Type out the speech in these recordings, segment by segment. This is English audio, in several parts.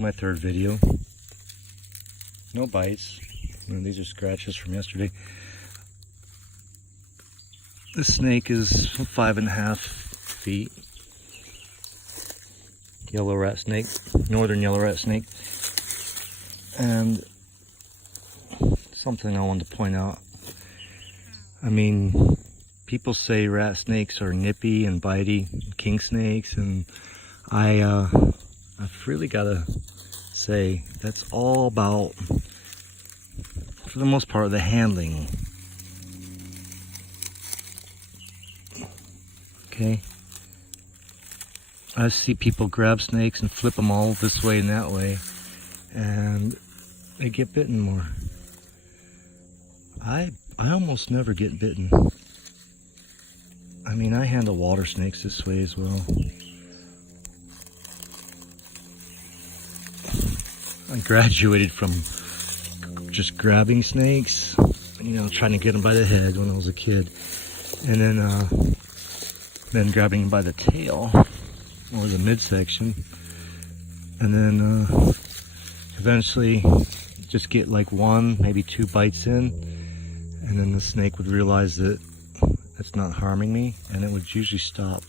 my third video. No bites. These are scratches from yesterday. This snake is 5.5 feet. Yellow rat snake, northern yellow rat snake. And something I wanted to point out. I mean, people say rat snakes are nippy and bitey, king snakes, and I've really gotta say that's all about, for the most part, the handling. Okay, I see people grab snakes and flip them all this way and that way, and they get bitten more. I almost never get bitten. I mean, I handle water snakes this way as well. I graduated from just grabbing snakes, you know, trying to get them by the head when I was a kid, and then grabbing them by the tail or the midsection, and then eventually just get like 1, maybe 2 bites in, and then the snake would realize that it's not harming me, and it would usually stop.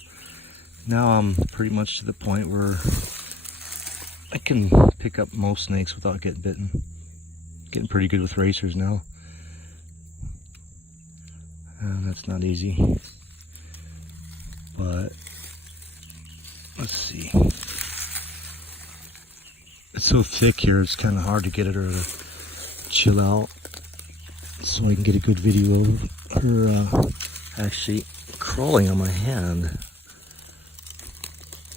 Now I'm pretty much to the point where I can pick up most snakes without getting bitten. Getting pretty good with racers now. And that's not easy. But let's see. It's so thick here, it's kind of hard to get her to chill out, so I can get a good video of her actually crawling on my hand.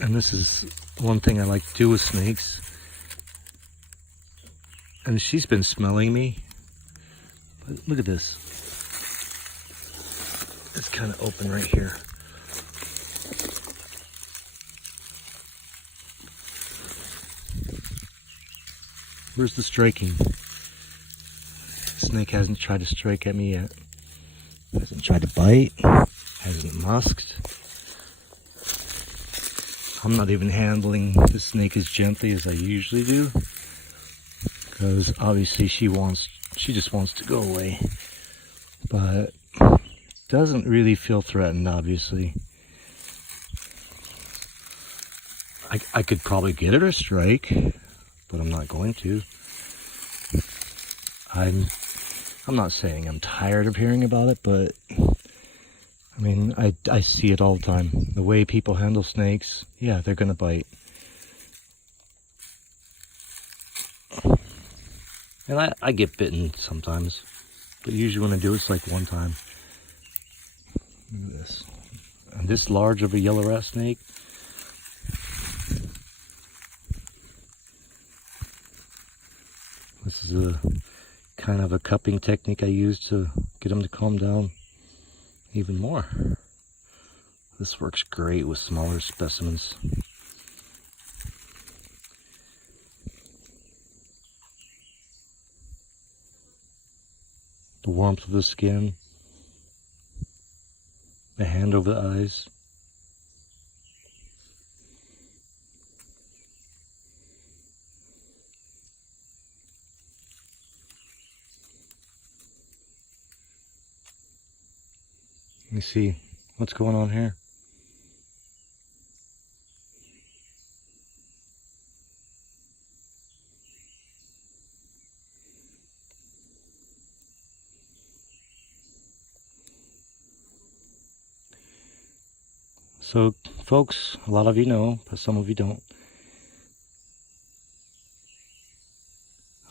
And this is one thing I like to do with snakes. And she's been smelling me. But look at this. It's kind of open right here. Where's the striking? Snake hasn't tried to strike at me yet. Hasn't tried to bite. Hasn't musked. I'm not even handling the snake as gently as I usually do, because obviously she just wants to go away, but doesn't really feel threatened. Obviously, I could probably get her to strike, but I'm not going to. I'm not saying I'm tired of hearing about it, but I mean, I see it all the time. The way people handle snakes, yeah, they're gonna bite. And I get bitten sometimes, but usually when I do, it's like one time. Look at this. And this large of a yellow rat snake, this is a kind of a cupping technique I use to get them to calm down even more. This works great with smaller specimens. The warmth of the skin, the hand over the eyes. Let me see what's going on here. So, folks, a lot of you know, but some of you don't.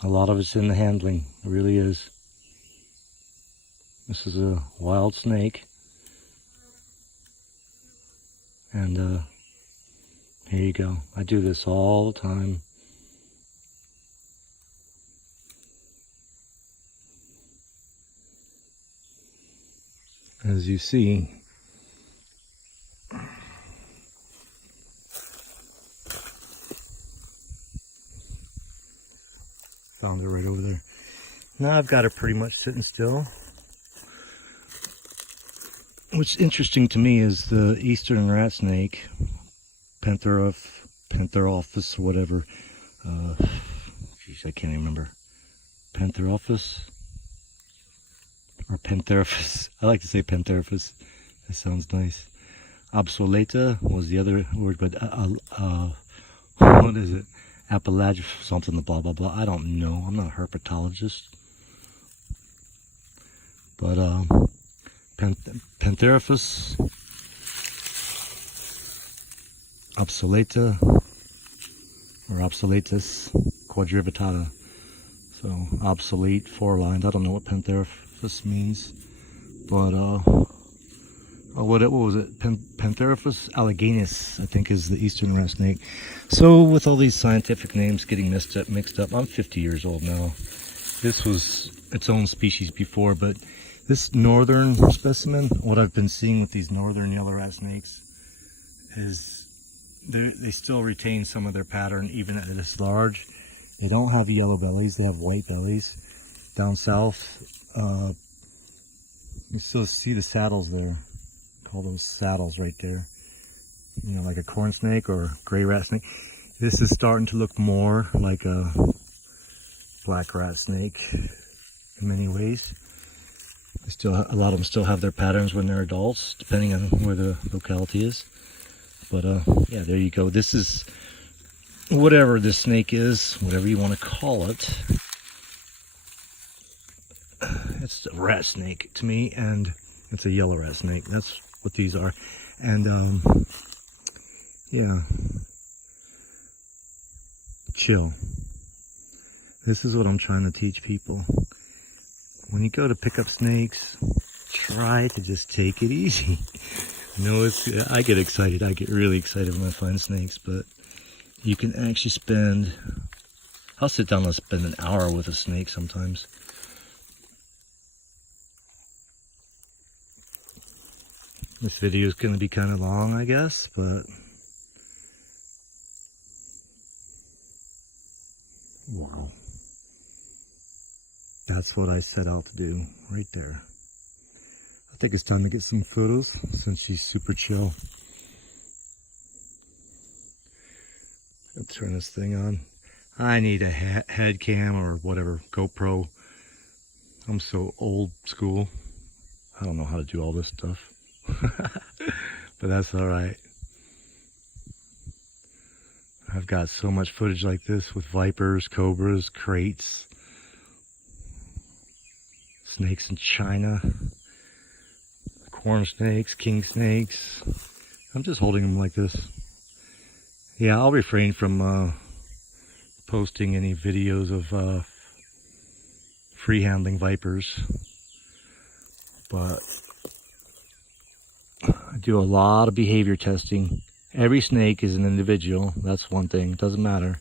A lot of it's in the handling. It really is. This is a wild snake. And here you go. I do this all the time. As you see, found her right over there. Now I've got her pretty much sitting still. What's interesting to me is the eastern rat snake, Pentherophis, whatever. Geez, I can't even remember. Pantherophis? Or Pantherophis. I like to say Pantherophis. That sounds nice. Obsoleta was the other word, but what is it? Appalachia, something, blah, blah, blah. I don't know. I'm not a herpetologist. But Pantherophis, Obsoleta, or Obsoletus quadrivittata. So obsolete, four-lined. I don't know what Pantherophis means, but what was it? Pantherophis alleganus, I think, is the eastern rat snake. So with all these scientific names getting mixed up, I'm 50 years old now. This was its own species before, but this northern specimen, what I've been seeing with these northern yellow rat snakes, is they still retain some of their pattern even at this large. They don't have yellow bellies, they have white bellies. Down south, you still see the saddles there. Call those saddles right there. You know, like a corn snake or gray rat snake. This is starting to look more like a black rat snake in many ways. A lot of them still have their patterns when they're adults, depending on where the locality is. But yeah, there you go. This is whatever this snake is, whatever you want to call it. It's a rat snake to me, and it's a yellow rat snake. That's what these are. And yeah, chill. This is what I'm trying to teach people. When you go to pick up snakes, try to just take it easy. I get excited. I get really excited when I find snakes, but you can actually I'll sit down and spend an hour with a snake sometimes. This video is going to be kind of long, I guess, but wow. That's what I set out to do right there. I think it's time to get some photos since she's super chill. I'll turn this thing on. I need a head cam or whatever, GoPro. I'm so old school. I don't know how to do all this stuff. But that's alright. I've got so much footage like this with vipers, cobras, crates, snakes in China, corn snakes, king snakes. I'm just holding them like this. Yeah, I'll refrain from posting any videos of free handling vipers, but I do a lot of behavior testing. Every snake is an individual. That's one thing. It doesn't matter.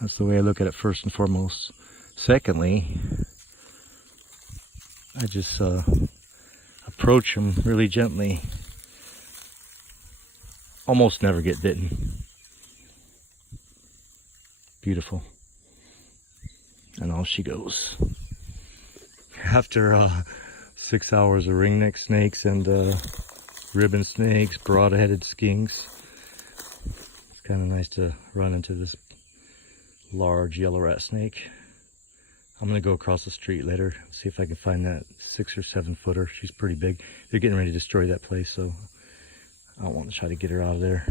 That's the way I look at it first and foremost. Secondly, I just approach them really gently. Almost never get bitten. Beautiful. And off she goes. After 6 hours of ringneck snakes and ribbon snakes, broad-headed skinks, it's kind of nice to run into this large yellow rat snake. I'm going to go across the street later, see if I can find that 6 or 7 footer. She's pretty big. They're getting ready to destroy that place, so I want to try to get her out of there.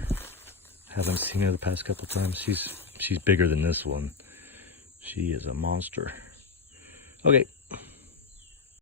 Haven't seen her the past couple times. She's bigger than this one. She is a monster. Okay.